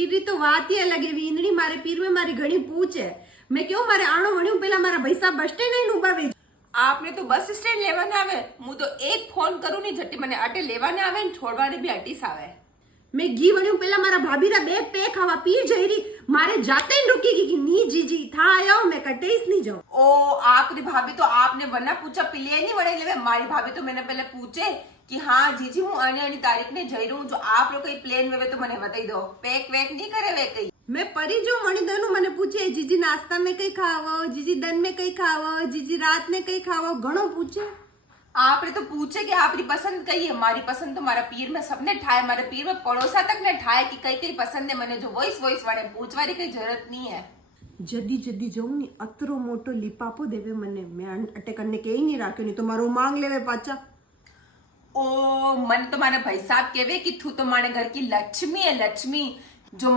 पीरी तो बात ही अलग है वीनड़ी मारे पीर में मारी घणी पूछ है मैं क्यों मारे आणो वण्યું પેલા મારા પૈસા બસ સ્ટેન્ડ નહીં ઉભાવી આપને તો બસ સ્ટેન્ડ લેવાને આવે હું તો એક ફોન કરું ની જટી મને અટે લેવાને આવે ને છોડવાને બી અટીસ આવે मैं घी वण्યું પેલા મારા ભાભીરા બે પે ખાવા પી જઈ રહી મારે જાતે ही रुकी गई कि नी जीजी था आयो मैं कटेस नहीं जाऊं ओ आपकी भाभी तो आपने वरना पूछा पिले नहीं वड़े लेवे मारी भाभी तो मैंने पहले पूछे कि हाँ जीजी हूँ आने तारीख ने जई रहूं जो आप लोग कई प्लेन वेवे तो मैंने बताई दो पैक वैक नहीं करे वे कई मैं परी जो मणिधनु મને પૂછે જીજી નાસ્તા में કઈ ખાવો જીજી દન में કઈ ખાવો જીજી रात में કઈ ખાવો ઘણો પૂછે आपने तो पूछे कि आपकी पसंद कई है हमारी पसंद तो हमारा पीर में सबने ठाए हमारे पीर में पड़ोसा तक ने ठाए कि कई कई पसंद है मैंने जो वॉइस वॉइस वाले पूछवारी कई जरूरत नहीं है जदी जदी जाऊं नी अतरो मोटो लिपापो देवे मने मैं अटे करने के ही नहीं राख्यो नहीं तो मारो मांग लेवे पाचा ओ मन तो मारे भाई साहब केवे कि तू तो मारे घर की लक्ष्मी है लक्ष्मी जो